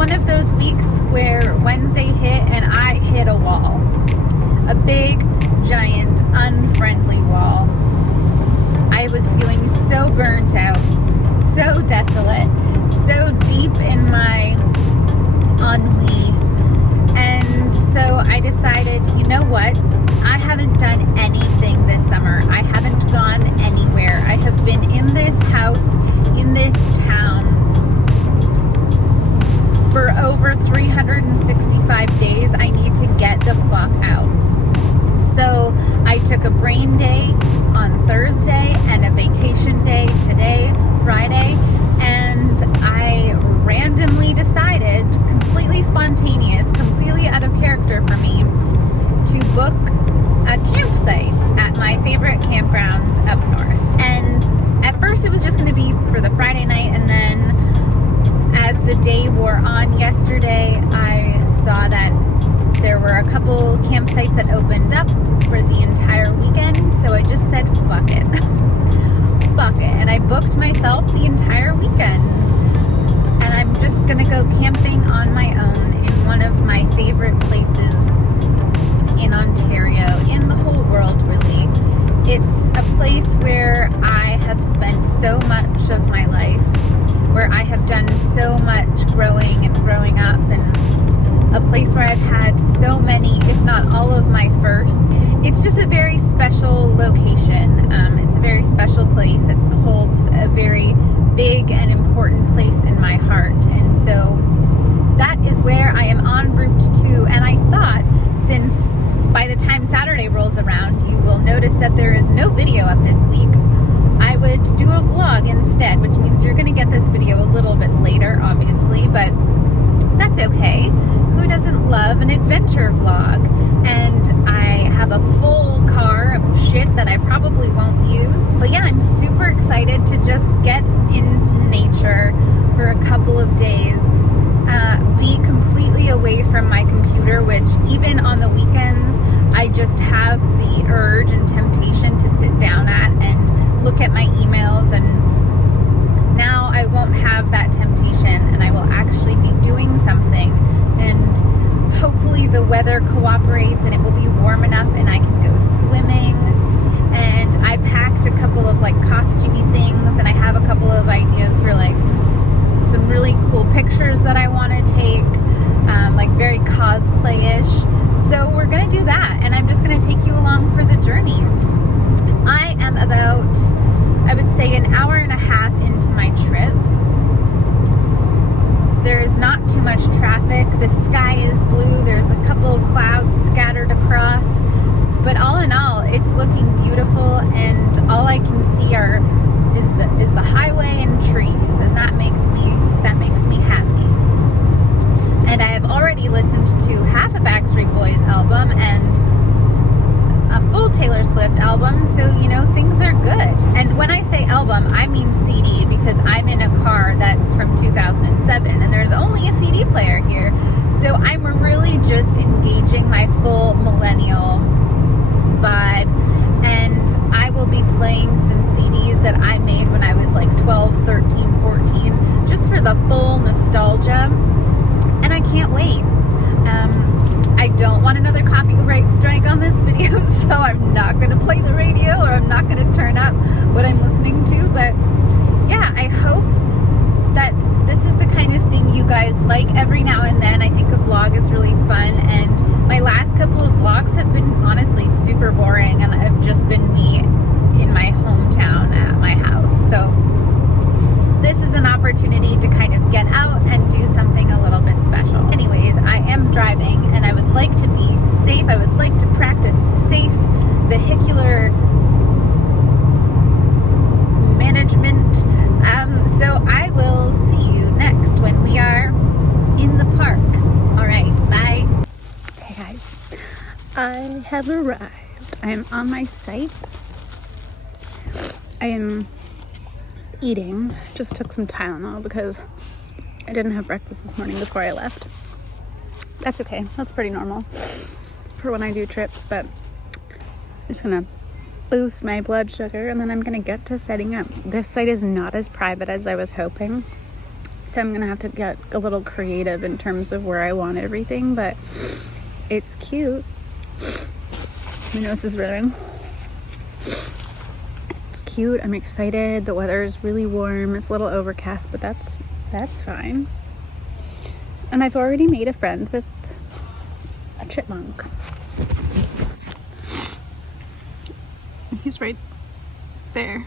one of those weeks where Wednesday hit and I hit a wall. A big, giant, unfriendly wall. I was feeling so burnt out, so desolate, so deep in my ennui. And so I decided, you know what? I haven't done anything this summer. I haven't gone anywhere. I have been in this house, in this town, for over 365 days. I need to get the fuck out. So I took a brain day on Thursday and a vacation day today, Friday, and I randomly decided, completely spontaneous, completely out of character for me, to book a campsite at my favorite campground up north. And at first it was just going to be for the Friday night, and then as the day wore on yesterday, I saw that there were a couple campsites that opened up for the entire weekend, so I just said, fuck it. Fuck it. And I booked myself the entire weekend. And I'm just gonna go camping on my own in one of my favorite places in Ontario, in the whole world, really. It's a place where I have spent so much of my life, where I have done so much growing and growing up, and a place where I've had so many, if not all of my firsts. It's just a very special location. It's a very special place. It holds a very big and important place in my heart. And so that is where I am en route to. And I thought, since by the time Saturday rolls around, you will notice that there is no video up this week, I would do a vlog instead, which means you're going to get this video a little bit later, obviously, but that's okay. Who doesn't love an adventure vlog? And I have a full car of shit that I probably won't use. But yeah, I'm super excited to just get into nature for a couple of days. Be completely away from my computer, which even on the weekends, I just have the urge and temptation to sit down at and look at my emails, and now I won't have that temptation, and I will actually be doing something, and hopefully the weather cooperates and it will be warm enough and I can go swimming. And I packed a couple of like costumey things, and I have a couple of ideas for like some really cool pictures that I want to take, like very cosplay-ish. So we're gonna do that, and I'm just gonna take you along for the journey. I am about, I would say, an hour and a half into my trip. There's not too much traffic. The sky is blue. There's a couple of clouds scattered across. But all in all, it's looking beautiful, and all I can see is the highway and trees, and that makes me happy. And I have already listened to half a Backstreet Boys album and a full Taylor Swift album, so you know, things are good. And when I say album, I mean CD, because I'm in a car that's from 2007 and there's only a CD player here. So I'm really just engaging my full millennial vibe, and I will be playing some CDs that I made when I was like 12, 13, 14, just for the full nostalgia, and I can't wait. I don't want another copyright strike on this video, so I'm not going to play the radio, or I'm not going to turn up what I'm listening to. But yeah, I hope that this is the kind of thing you guys like every now and then. I think a vlog is really fun, and my last couple of vlogs have been honestly super boring, and I've just been me in my hometown at my house. So this is an opportunity to kind of get out and do something a little bit special. Anyways, I am driving, and I would like to be safe. I would like to practice safe vehicular management. So I will see you next when we are in the park. All right, bye. Hey guys, I have arrived. I am on my site. I am eating. Just took some Tylenol because I didn't have breakfast this morning before I left. That's okay. That's pretty normal for when I do trips, but I'm just gonna boost my blood sugar, and then I'm gonna get to setting up. This site is not as private as I was hoping, So I'm gonna have to get a little creative in terms of where I want everything, but it's cute. My nose is running. It's cute. I'm excited. The weather is really warm. It's a little overcast, but that's fine. And I've already made a friend with a chipmunk. He's right there.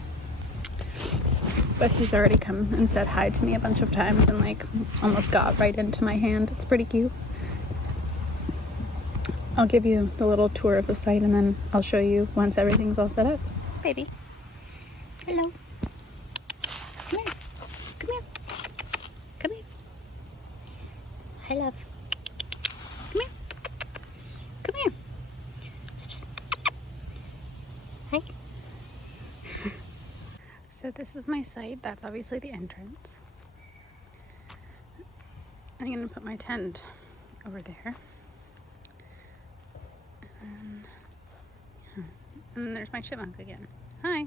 But he's already come and said hi to me a bunch of times and like almost got right into my hand. It's pretty cute. I'll give you the little tour of the site and then I'll show you once everything's all set up. Baby. Hello. Come here. Come here. Come here. Hi, love. Come here. Come here. Hi. So this is my site. That's obviously the entrance. I'm gonna put my tent over there. And then there's my chipmunk again. Hi.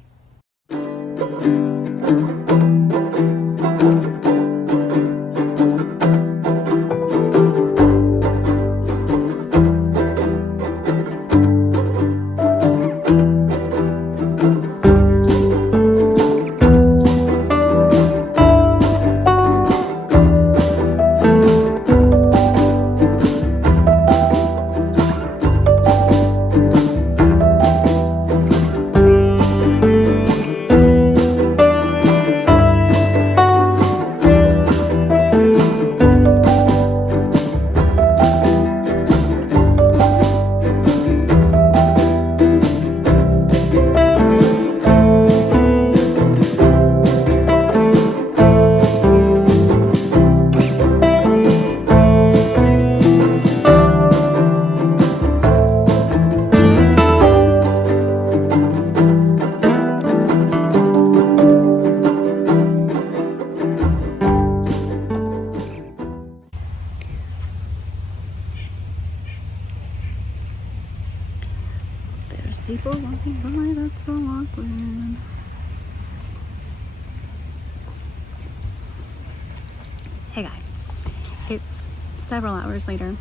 People walking by, that's so awkward. Hey guys, it's several hours later,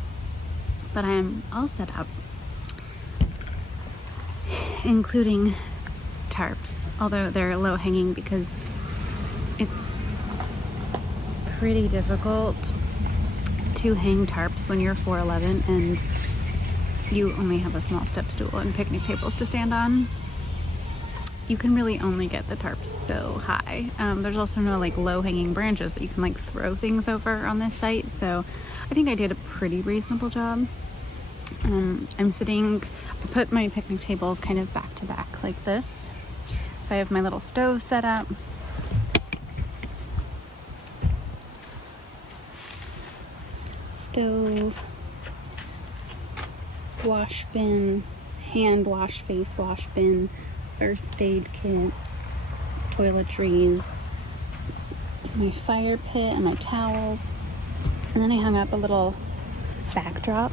but I am all set up, including tarps, although they're low hanging because it's pretty difficult to hang tarps when you're 4'11" and you only have a small step stool and picnic tables to stand on. You can really only get the tarps so high. There's also no like low hanging branches that you can like throw things over on this site. So I think I did a pretty reasonable job. I put my picnic tables kind of back to back like this. So I have my little stove set up. Stove. Wash bin, hand wash, face wash bin, first aid kit, toiletries, my fire pit and my towels. And then I hung up a little backdrop.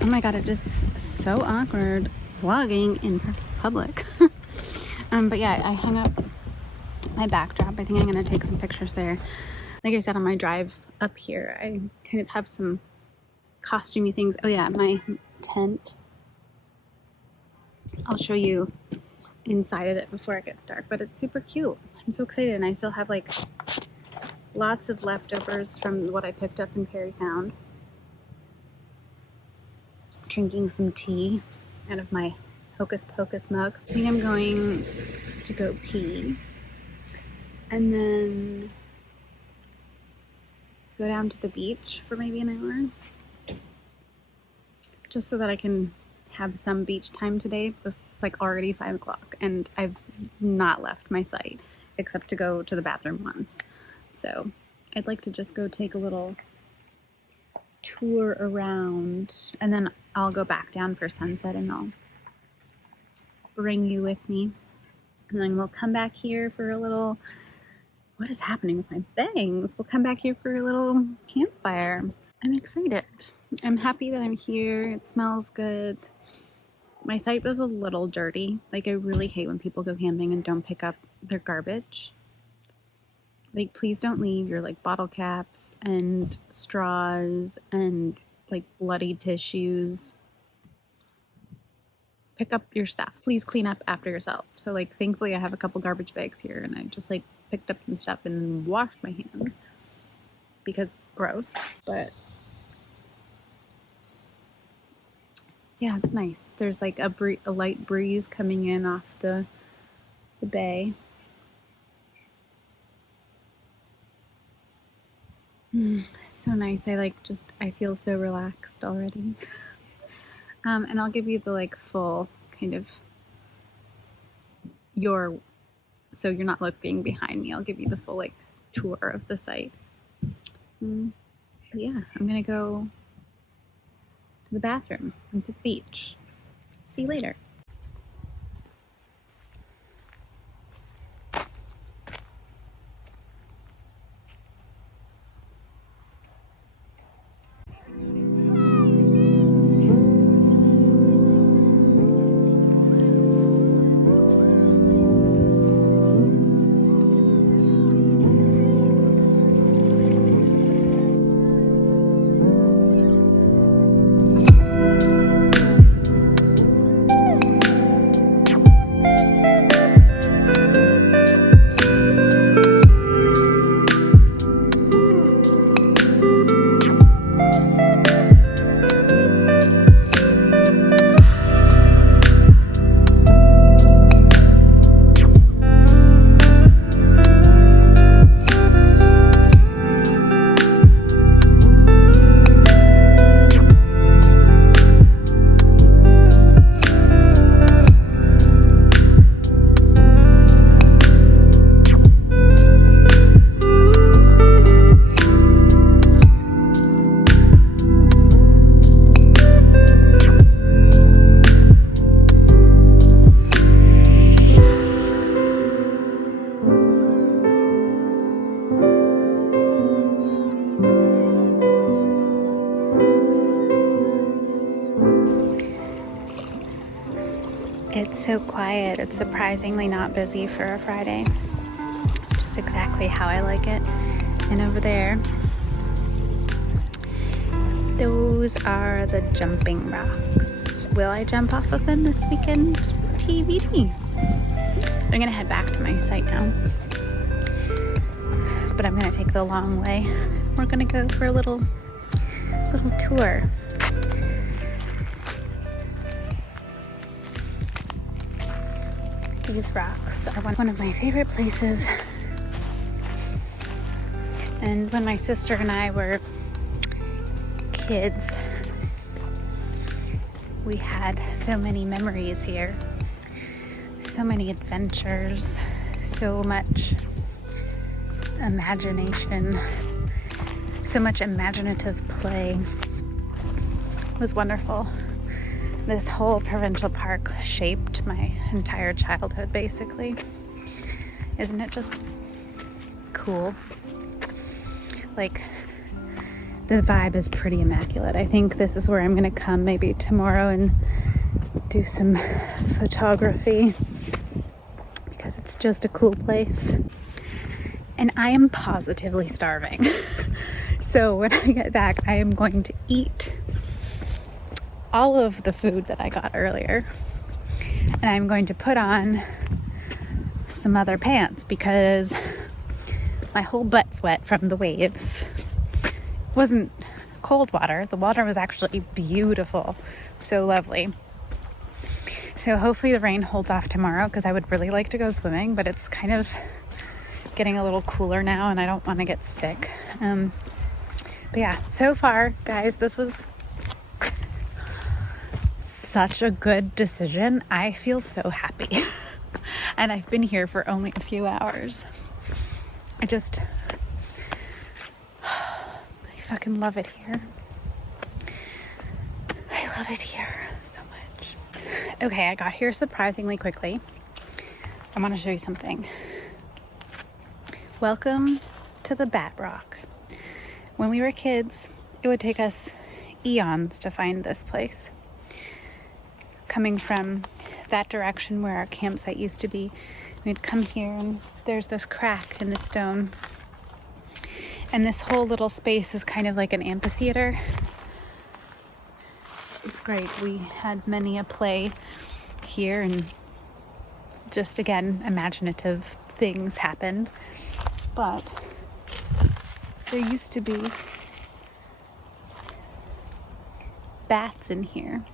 Oh my god, it just so awkward vlogging in public. But yeah, I hung up my backdrop. I think I'm gonna take some pictures there. Like I said, on my drive up here, I kind of have some costumey things. Oh yeah, my tent. I'll show you inside of it before it gets dark, but it's super cute. I'm so excited, and I still have like lots of leftovers from what I picked up in Perry Sound. Drinking some tea out of my Hocus Pocus mug. I think I'm going to go pee and then go down to the beach for maybe an hour, just so that I can have some beach time today. It's like already 5 o'clock and I've not left my site except to go to the bathroom once. So I'd like to just go take a little tour around and then I'll go back down for sunset and I'll bring you with me. And then we'll come back here for a little, what is happening with my bangs? We'll come back here for a little campfire. I'm excited. I'm happy that I'm here. It smells good. My site was a little dirty. Like, I really hate when people go camping and don't pick up their garbage. Like, please don't leave your like bottle caps and straws and like bloody tissues. Pick up your stuff. Please clean up after yourself. So like, thankfully I have a couple garbage bags here, and I just like picked up some stuff and washed my hands because gross. But yeah, it's nice. There's like a light breeze coming in off the bay. It's so nice. I feel so relaxed already. And I'll give you the like full kind of so you're not looking behind me. I'll give you the full like tour of the site. But yeah, I'm gonna go to the bathroom and to the beach. See you later. It's so quiet. It's surprisingly not busy for a Friday. Just exactly how I like it. And over there, those are the jumping rocks. Will I jump off of them this weekend? TBD. I'm gonna head back to my site now. But I'm gonna take the long way. We're gonna go for a little tour. These rocks are one of my favorite places. And when my sister and I were kids, we had so many memories here, so many adventures, so much imagination, so much imaginative play. It was wonderful. This whole provincial park shaped my entire childhood, basically. Isn't it just cool? Like, the vibe is pretty immaculate. I think this is where I'm gonna come maybe tomorrow and do some photography because it's just a cool place. And I am positively starving. So when I get back, I am going to eat all of the food that I got earlier, and I'm going to put on some other pants because my whole butt's wet from the waves. It wasn't cold water. The water was actually beautiful, so lovely. So hopefully the rain holds off tomorrow because I would really like to go swimming, but it's kind of getting a little cooler now and I don't want to get sick. But yeah, so far, guys, this was such a good decision. I feel so happy. And I've been here for only a few hours. I fucking love it here. I love it here so much. Okay, I got here surprisingly quickly. I want to show you something. Welcome to the Bat Rock. When we were kids, it would take us eons to find this place. Coming from that direction where our campsite used to be, we'd come here and there's this crack in the stone And this whole little space is kind of like an amphitheater. It's great. We had many a play here, and just again, imaginative things happened. But there used to be bats in here.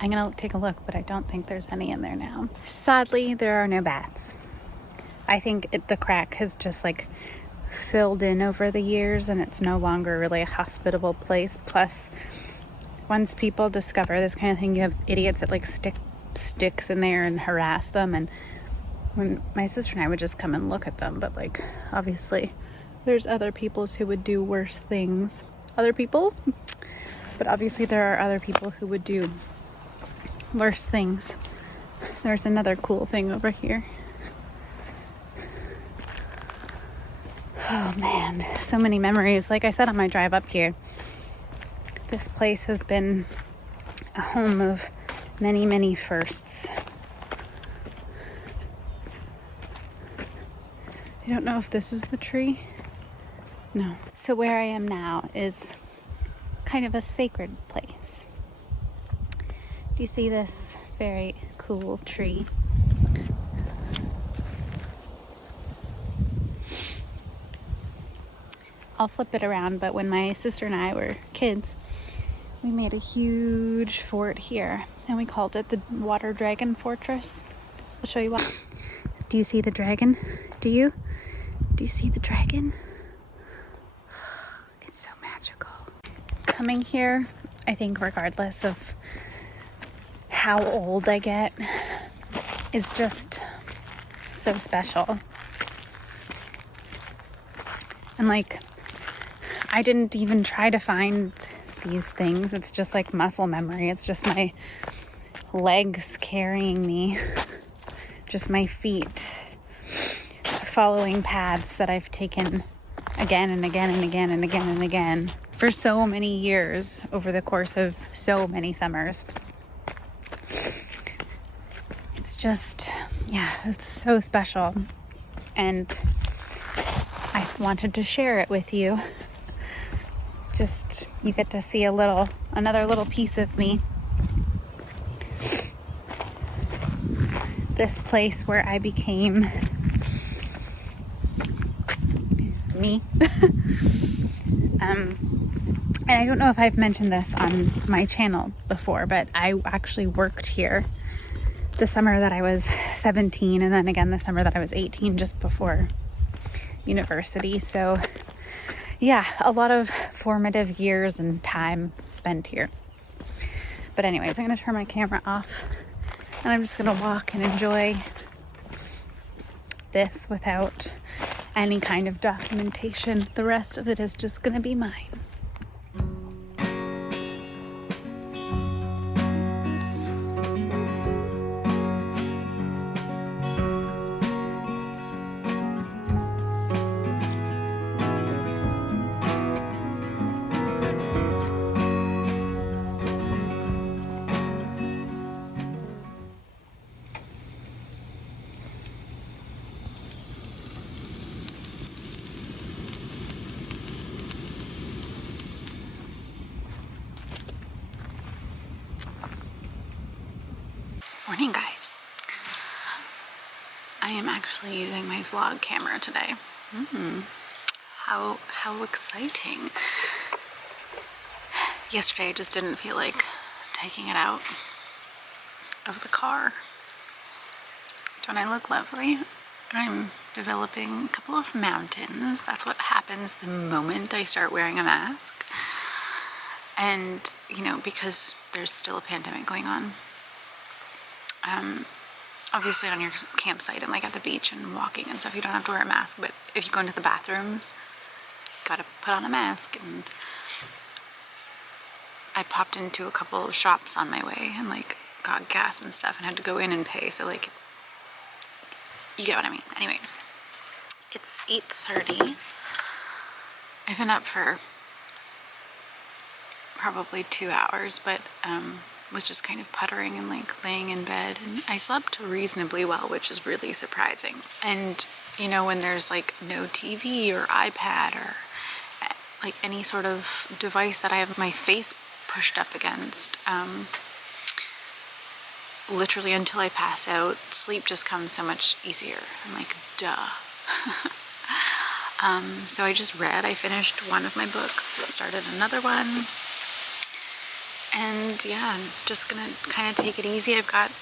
I'm gonna take a look, but I don't think there's any in there now. Sadly, there are no bats. I think the crack has just like filled in over the years, and it's no longer really a hospitable place. Plus, once people discover this kind of thing, you have idiots that like stick sticks in there and harass them. And when my sister and I would just come and look at them, but like obviously there's other peoples who would do worse things. Other peoples? But obviously there are other people who would do worse things. There's another cool thing over here. Oh man, so many memories. Like I said on my drive up here, this place has been a home of many, many firsts. I don't know if this is the tree. No. So where I am now is kind of a sacred place. Do you see this very cool tree? I'll flip it around, but when my sister and I were kids, we made a huge fort here, and we called it the Water Dragon Fortress. I'll show you what. Do you see the dragon? Do you? Do you see the dragon? It's so magical. Coming here, I think regardless of how old I get, is just so special. And like, I didn't even try to find these things. It's just like muscle memory. It's just my legs carrying me, just my feet following paths that I've taken again and again and again and again and again for so many years over the course of so many summers. It's just, yeah, it's so special. And I wanted to share it with you. Just, you get to see another little piece of me. This place where I became me. And I don't know if I've mentioned this on my channel before, but I actually worked here the summer that I was 17, and then again the summer that I was 18, just before university. So yeah, a lot of formative years and time spent here. But anyways, I'm going to turn my camera off, and I'm just going to walk and enjoy this without any kind of documentation. The rest of it is just going to be mine. Morning, guys. I am actually using my vlog camera today. How exciting. Yesterday I just didn't feel like taking it out of the car. Don't I look lovely? I'm developing a couple of mountains. That's what happens the moment I start wearing a mask. And, you know, because there's still a pandemic going on, obviously on your campsite and like at the beach and walking and stuff, you don't have to wear a mask, but if you go into the bathrooms, you gotta put on a mask. And I popped into a couple of shops on my way and like got gas and stuff and had to go in and pay, so like, you get what I mean. Anyways, it's 8:30. I've been up for probably 2 hours, but was just kind of puttering and like laying in bed, and I slept reasonably well, which is really surprising. And you know, when there's like no TV or iPad or like any sort of device that I have my face pushed up against, literally until I pass out. Sleep just comes so much easier. I'm like, duh. So I just read. I finished one of my books, started another one, and yeah, I'm just gonna kind of take it easy. I've got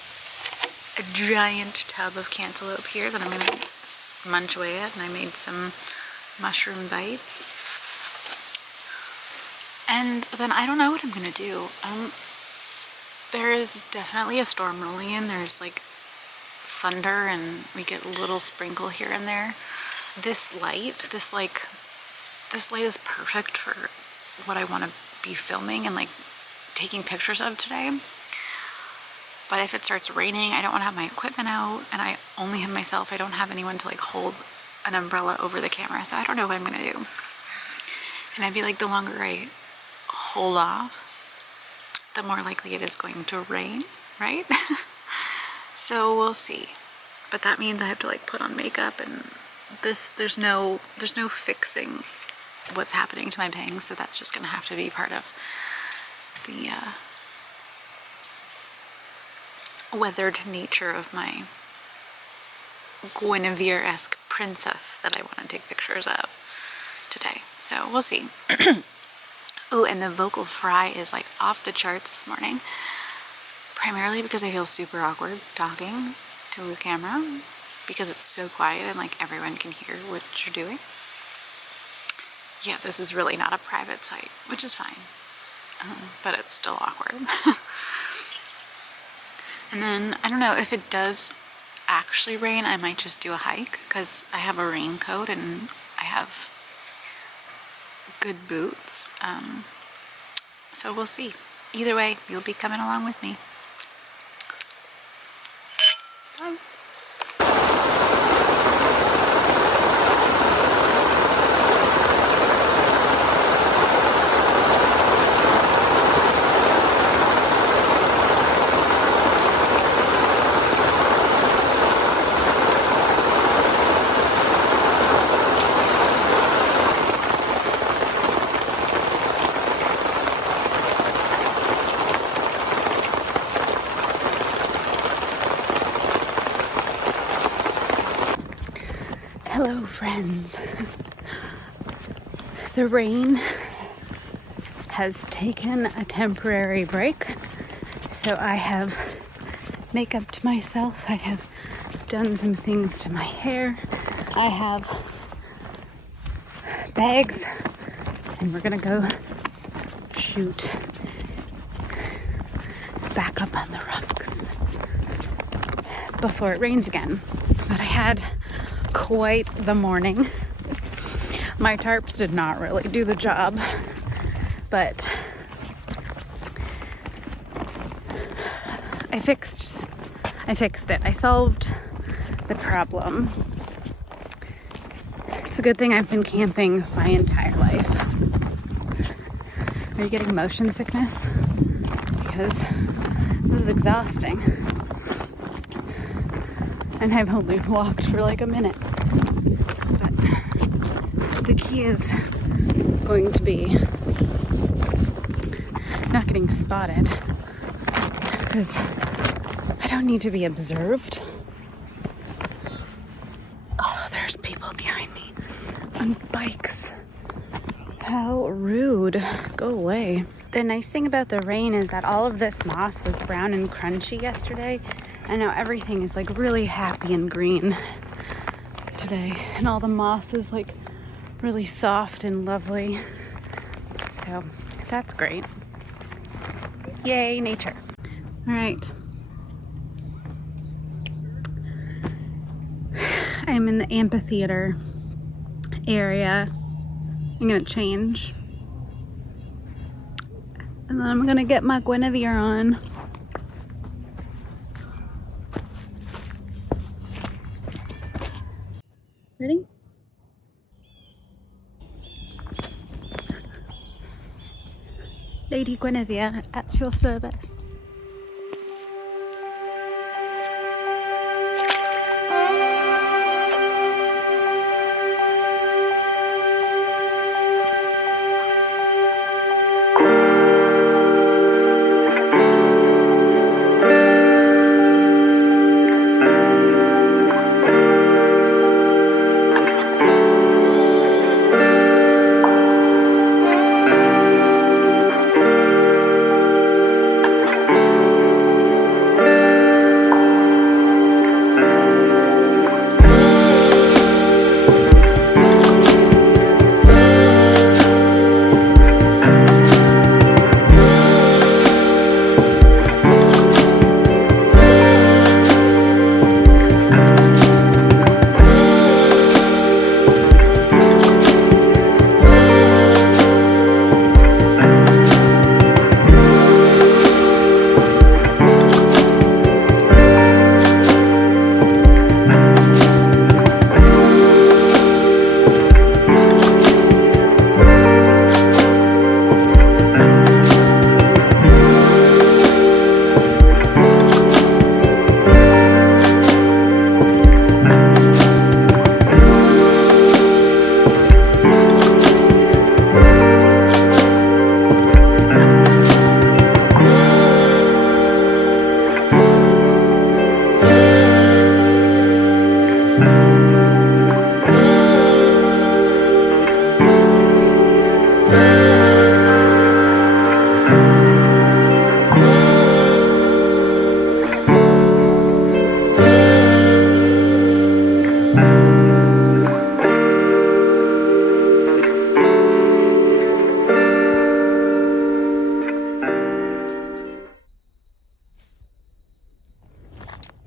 a giant tub of cantaloupe here that I'm gonna munch away at, and I made some mushroom bites. And then I don't know what I'm gonna do. There is definitely a storm rolling in. There's like thunder, and we get a little sprinkle here and there. This light is perfect for what I want to be filming and like taking pictures of today. But if it starts raining, I don't want to have my equipment out, and I only have myself. I don't have anyone to like hold an umbrella over the camera, so I don't know what I'm gonna do. And I feel like the longer I hold off, the more likely it is going to rain, right? So we'll see. But that means I have to like put on makeup, and there's no fixing what's happening to my bangs, so that's just gonna have to be part of the weathered nature of my Guinevere-esque princess that I want to take pictures of today. So we'll see. Oh, and the vocal fry is like off the charts this morning, primarily because I feel super awkward talking to the camera because it's so quiet and like everyone can hear what you're doing. Yeah, this is really not a private site, which is fine, but it's still awkward. And then I don't know if it does actually rain, I might just do a hike because I have a raincoat and I have good boots. So we'll see. Either way, you'll be coming along with me. Bye. Hello, friends. The rain has taken a temporary break, so I have make-uped myself. I have done some things to my hair. I have bags, and we're gonna go shoot back up on the rocks before it rains again. But I had quite the morning. My tarps did not really do the job, but I fixed it. I solved the problem. It's a good thing I've been camping my entire life. Are you getting motion sickness? Because this is exhausting. And I've only walked for like a minute. But the key is going to be not getting spotted, because I don't need to be observed. Oh, there's people behind me on bikes. How rude. Go away. The nice thing about the rain is that all of this moss was brown and crunchy yesterday, and now everything is like really happy and green today, and all the moss is like really soft and lovely, so that's great. Yay, nature. All right, I'm in the amphitheater area. I'm gonna change, and then I'm gonna get my Guinevere on. Ready? Lady Guinevere at your service.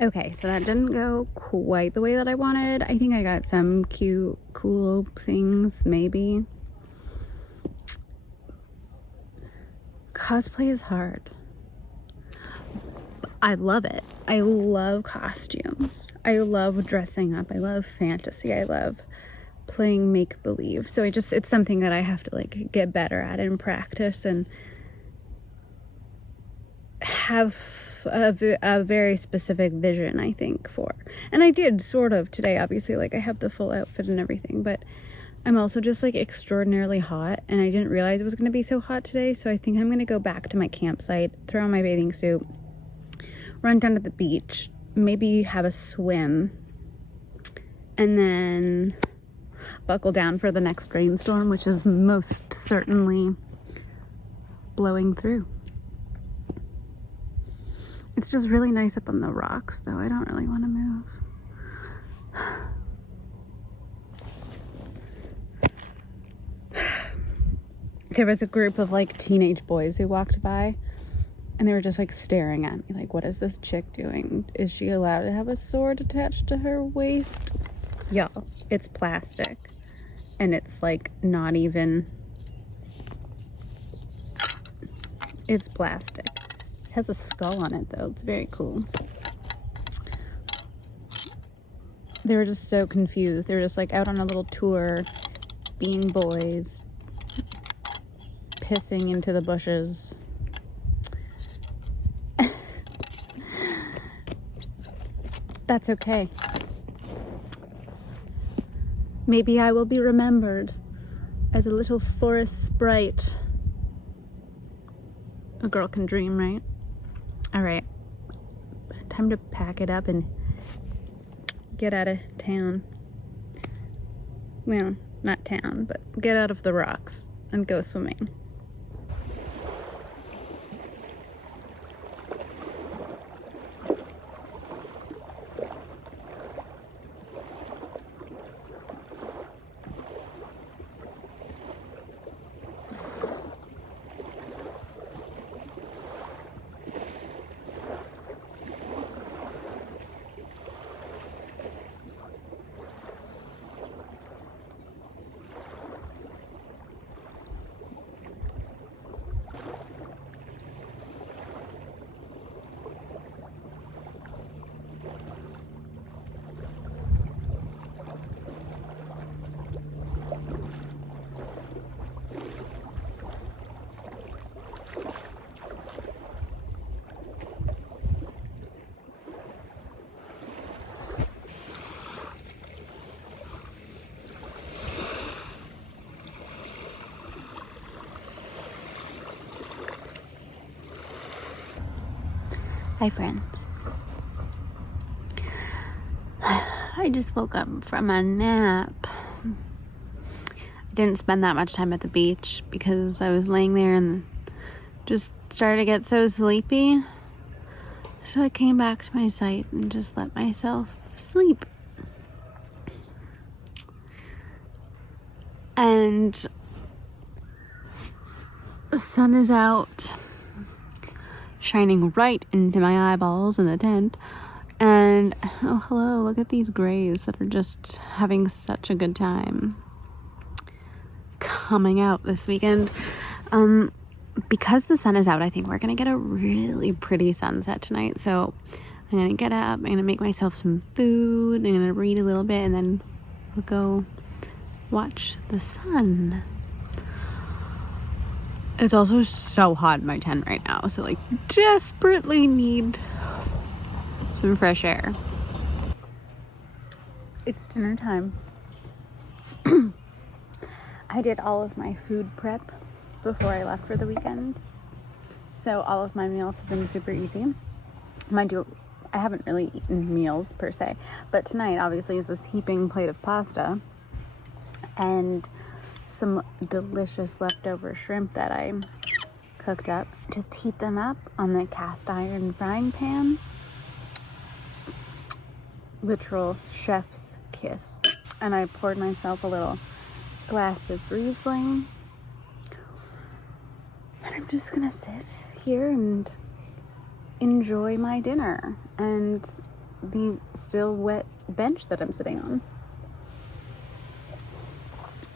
Okay, so that didn't go quite the way that I wanted. I think I got some cute, cool things, maybe. Cosplay is hard. I love it. I love costumes. I love dressing up. I love fantasy. I love playing make-believe. So it's something that I have to like get better at and practice and have a very specific vision, I think, for. And I did sort of today, obviously, like I have the full outfit and everything, but I'm also just like extraordinarily hot, and I didn't realize it was going to be so hot today. So I think I'm going to go back to my campsite, throw on my bathing suit, run down to the beach, maybe have a swim, and then buckle down for the next rainstorm, which is most certainly blowing through. It's just really nice up on the rocks, though. I don't really want to move. There was a group of like teenage boys who walked by, and they were just like staring at me like, what is this chick doing? Is she allowed to have a sword attached to her waist? Y'all, it's plastic, and it's like not even, it's plastic. It has a skull on it though. It's very cool. They were just so confused. They were just like out on a little tour, being boys, pissing into the bushes. That's okay. Maybe I will be remembered as a little forest sprite. A girl can dream, right? All right, time to pack it up and get out of town. Well, not town, but get out of the rocks and go swimming. Hi friends. I just woke up from a nap. I didn't spend that much time at the beach because I was laying there and just started to get so sleepy. So I came back to my site and just let myself sleep. And the sun is out, shining right into my eyeballs in the tent. And oh hello, look at these grays that are just having such a good time coming out this weekend. Because the sun is out, I think we're gonna get a really pretty sunset tonight. So I'm gonna get up, I'm gonna make myself some food, I'm gonna read a little bit, and then we'll go watch the sun. It's also so hot in my tent right now, so like desperately need some fresh air. It's dinner time. I did all of my food prep before I left for the weekend, so all of my meals have been super easy. Mind you, I haven't really eaten meals per se, but tonight obviously is this heaping plate of pasta, and some delicious leftover shrimp that I cooked up. Just heat them up on the cast iron frying pan. Literal chef's kiss. And I poured myself a little glass of Riesling. And I'm just gonna sit here and enjoy my dinner and the still wet bench that I'm sitting on.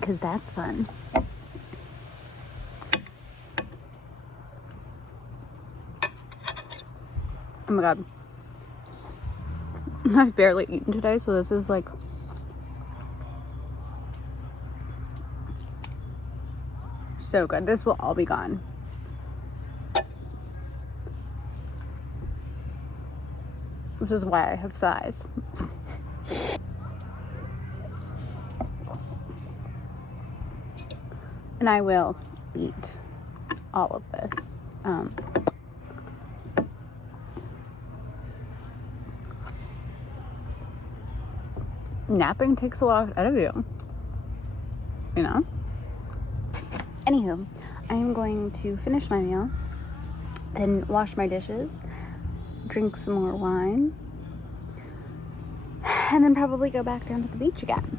Because that's fun. Oh my god. I've barely eaten today, so this is like so good. This will all be gone. This is why I have thighs. And I will eat all of this. Napping takes a lot out of you, you know? Anywho, I am going to finish my meal, then wash my dishes, drink some more wine, and then probably go back down to the beach again.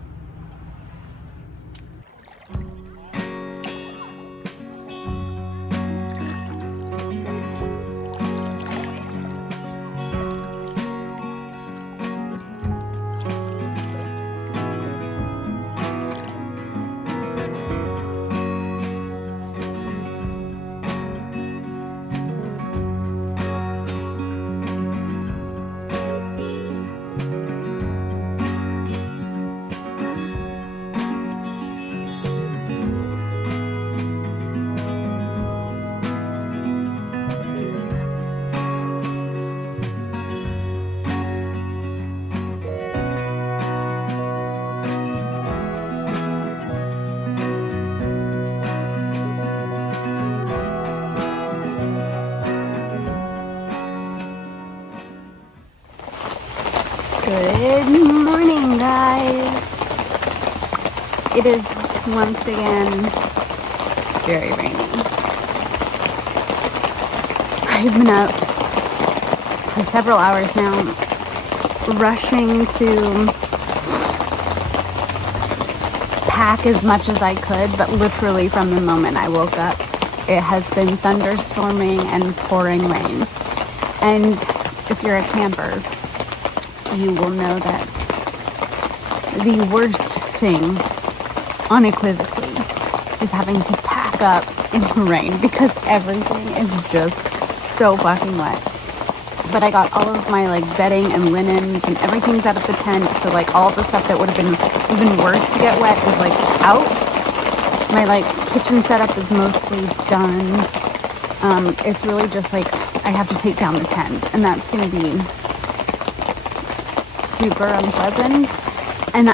Good morning, guys. It is once again very rainy. I've been up for several hours now, rushing to pack as much as I could, but literally from the moment I woke up, it has been thunderstorming and pouring rain. And if you're a camper, you will know that the worst thing, unequivocally, is having to pack up in the rain because everything is just so fucking wet. But I got all of my like bedding and linens and everything's out of the tent, so like all of the stuff that would have been even worse to get wet is like out. My like kitchen setup is mostly done. It's really just like I have to take down the tent, and that's gonna be super unpleasant. And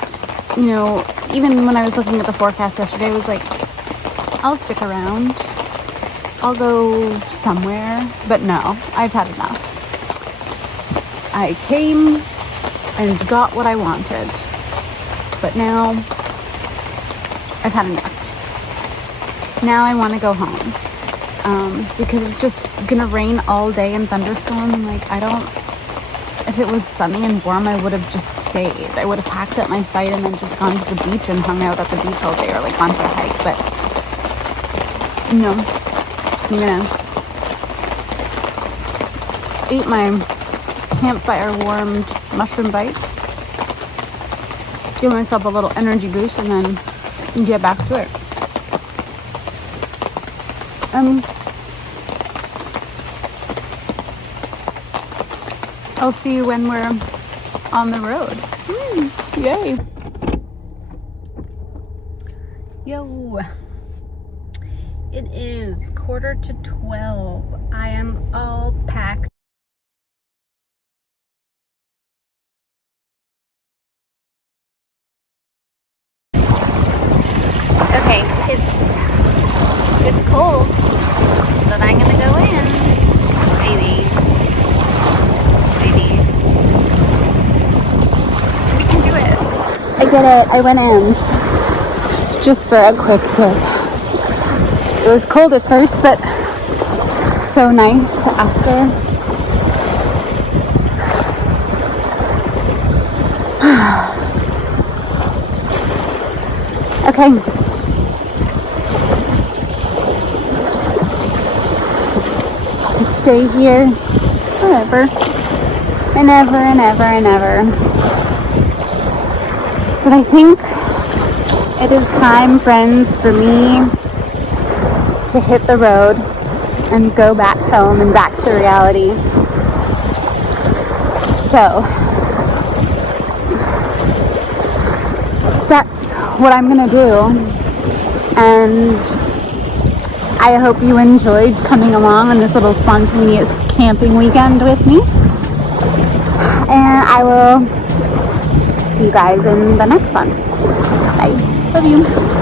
you know, even when I was looking at the forecast yesterday, I was like, I'll stick around, I'll go somewhere, but no, I've had enough. I came and got what I wanted, but now I've had enough. Now I want to go home, because it's just gonna rain all day and thunderstorm, and like if it was sunny and warm, I would have just stayed. I would have packed up my site and then just gone to the beach and hung out at the beach all day, or like gone for a hike. But no, I'm gonna eat my campfire warmed mushroom bites, give myself a little energy boost, and then get back to it. I'll see you when we're on the road. Yay. Yo. It is 11:45. I am all packed. Okay, it's cold, but I'm gonna go in. Maybe. We can do it. I did it. I went in. just for a quick dip. It was cold at first, but so nice after. Okay. I could stay here forever and ever and ever and ever. But I think it is time, friends, for me to hit the road and go back home and back to reality. So that's what I'm gonna do. And I hope you enjoyed coming along on this little spontaneous camping weekend with me. And I will see you guys in the next one. Bye. Love you.